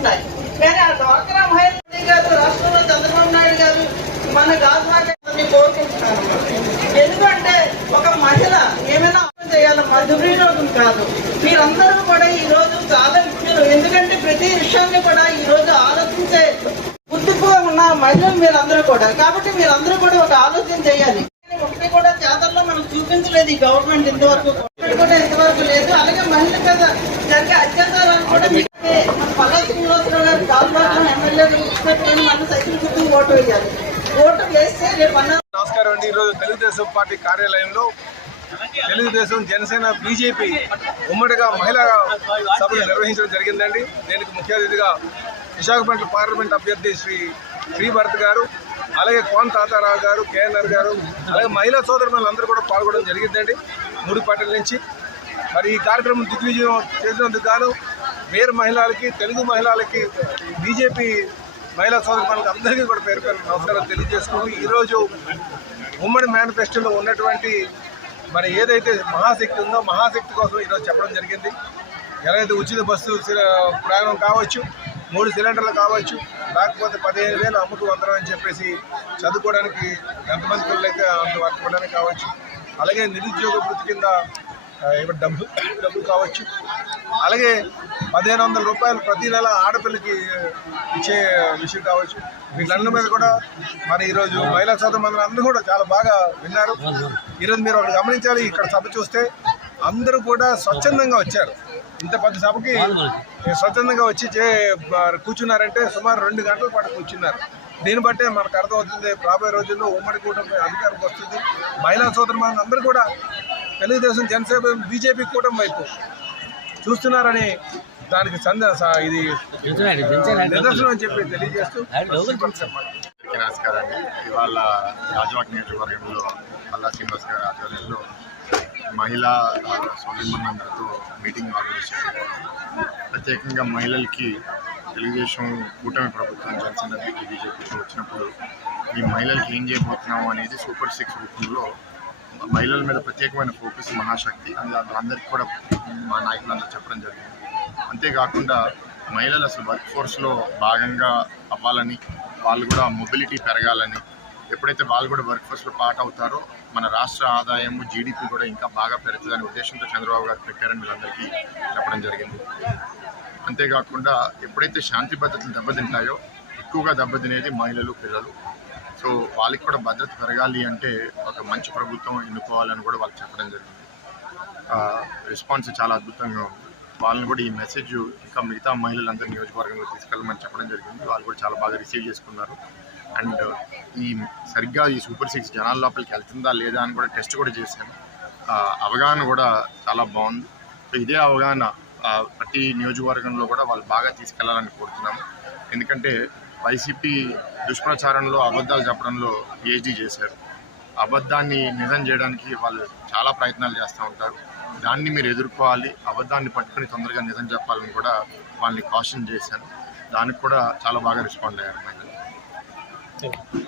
ఉన్నాయి. కానీ ఆ డ్వాక్రా మహిళ గారు రాష్ట్రంలో చంద్రబాబు నాయుడు గారు మన గాజువాకని కోరుకుంటున్నారు. ఎందుకంటే ఒక మహిళ ఏమైనా అర్థం చేయాలి దుర్వినియోగం కాదు. మీరందరూ కూడా ఈ రోజు చాలా ముఖ్యులు ఎందుకంటే ప్రతి విషయాన్ని కూడా ఈ రోజు ఆలోచించే గుర్తుగా ఉన్న మహిళలు మీరందరూ కూడా. కాబట్టి మీరందరూ కూడా ఒక ఆలోచన చేయాలి. ఒకటి కూడా చేతల్లో మనం చూపించలేదు ఈ గవర్నమెంట్ ఇంతవరకు. కూడా ఇంతవరకు లేదు. అలాగే మహిళ కదా కాల్బాటం ఎమ్మెల్యే మనం సైకిల్ చుట్టూ ఓటు వేయాలి ఓటు వేస్తే రేపు అన్న నమస్కారం అండి. ఈరోజు తెలుగుదేశం పార్టీ కార్యాలయంలో తెలుగుదేశం జనసేన బీజేపీ ఉమ్మడిగా మహిళా సభలు నిర్వహించడం జరిగిందండి. దీనికి ముఖ్య అతిథిగా విశాఖపట్నం పార్లమెంట్ అభ్యర్థి శ్రీ శ్రీభరత్ గారు అలాగే కోన్ తాతారావు గారు కేఎన్ఆర్ గారు అలాగే మహిళా సోదరులందరూ కూడా పాల్గొనడం జరిగిందండి. మూడు పార్టీల నుంచి. మరి ఈ కార్యక్రమం దిగ్విజయం చేసినందుకు గాను వేరు మహిళలకి తెలుగు మహిళలకి బీజేపీ మహిళా సోదరులకు అందరికీ కూడా పేరు పేరు నమస్కారం తెలియజేసుకుంటూ ఈరోజు ఉమ్మడి మేనిఫెస్టోలో ఉన్నటువంటి మరి ఏదైతే మహాశక్తి ఉందో మహాశక్తి కోసం ఈరోజు చెప్పడం జరిగింది. ఎలాగైతే ఉచిత బస్సు ప్రయాణం కావచ్చు మూడు సిలిండర్లు కావచ్చు లేకపోతే పదిహేను వేలు అమ్ముతూ వందరం అని చెప్పేసి చదువుకోవడానికి ఎంతమంది పిల్లలైతే అంత వర్చుకోవడానికి కావచ్చు అలాగే నిరుద్యోగ వృత్తి కింద ఆ, ఇప్పుడు డబ్బు డబ్బులు కావచ్చు అలాగే పదిహేను వందల రూపాయలు ప్రతి నెల ఆడపిల్లకి ఇచ్చే విషయం కావచ్చు. వీళ్ళందరి మీద కూడా మరి ఈరోజు మహిళా సోదరు అందరూ కూడా చాలా బాగా విన్నారు. ఈరోజు మీరు ఒకటి గమనించాలి ఇక్కడ సభ చూస్తే అందరూ కూడా స్వచ్ఛందంగా వచ్చారు. ఇంత పెద్ద సభకి స్వచ్ఛందంగా వచ్చి చే కూర్చున్నారంటే సుమారు రెండు గంటల పాటు కూర్చున్నారు. దీన్ని బట్టే మనకు అర్థమవుతుంది రాబోయే రోజుల్లో ఉమ్మడి కూటమి అధికారంకి వస్తుంది. మహిళా సోదరు అందరూ కూడా తెలుగుదేశం జనసేన బీజేపీ కూటమి వైపు చూస్తున్నారని దానికి సంద ఇది నిదర్శనం అని చెప్పి తెలియజేస్తూ అందరికీ నమస్కారం అండి ఇవాళ రాజవాక నియోజకవర్గంలో పల్లా శ్రీనివాస్ గారి ఆధ్వర్యంలో మహిళా సోదరిమణులందరితో మీటింగ్ ఆర్గనైజ్ చేశారు. ప్రత్యేకంగా మహిళలకి తెలుగుదేశం కూటమి ప్రభుత్వం జనసేన బీటీ బీజేపీతో వచ్చినప్పుడు ఈ మహిళలకి ఏం చేయబోతున్నాము అనేది సూపర్ సిక్స్ రూపంలో మహిళల మీద ప్రత్యేకమైన ఫోకస్ మహాశక్తి అది అందరికీ కూడా మా నాయకులందరూ చెప్పడం జరిగింది. అంతేకాకుండా మహిళలు అసలు వర్క్ ఫోర్స్లో భాగంగా అవ్వాలని వాళ్ళు కూడా మొబిలిటీ పెరగాలని ఎప్పుడైతే వాళ్ళు కూడా వర్క్ ఫోర్స్లో పార్ట్ అవుతారో మన రాష్ట్ర ఆదాయం జీడిపి కూడా ఇంకా బాగా పెరుగుతుందనే ఉద్దేశంతో చంద్రబాబు గారు పెట్టారని వీళ్ళందరికీ చెప్పడం జరిగింది. అంతేకాకుండా ఎప్పుడైతే శాంతి భద్రతలు దెబ్బతింటాయో ఎక్కువగా దెబ్బతినేది మహిళలు పిల్లలు. సో వాళ్ళకి కూడా భద్రత పెరగాలి అంటే ఒక మంచి ప్రభుత్వం ఎన్నుకోవాలని కూడా వాళ్ళకి చెప్పడం జరిగింది. రెస్పాన్స్ చాలా అద్భుతంగా ఉంది. వాళ్ళని కూడా ఈ మెసేజ్ ఇంకా మిగతా మహిళలందరూ నియోజకవర్గంలో తీసుకెళ్ళమని చెప్పడం జరిగింది. వాళ్ళు కూడా చాలా బాగా రిసీవ్ చేసుకున్నారు. అండ్ uh, ఈ సరిగ్గా ఈ సూపర్ సిక్స్ జనాల లోపలికి వెళ్తుందా లేదా అని కూడా టెస్ట్ కూడా చేశాను అవగాహన కూడా చాలా బాగుంది. ఇదే అవగాహన ప్రతి నియోజకవర్గంలో కూడా వాళ్ళు బాగా తీసుకెళ్ళాలని కోరుతున్నాము ఎందుకంటే వైసీపీ దుష్ప్రచారంలో అబద్ధాలు చెప్పడంలో పిహెచ్డీ చేశారు. అబద్ధాన్ని నిజం చేయడానికి వాళ్ళు చాలా ప్రయత్నాలు చేస్తూ ఉంటారు. దాన్ని మీరు ఎదుర్కోవాలి అబద్ధాన్ని పట్టుకుని తొందరగా నిజం చెప్పాలని కూడా వాళ్ళని కాషన్ చేశాను. దానికి కూడా చాలా బాగా రెస్పాండ్ అయ్యారు. Thank you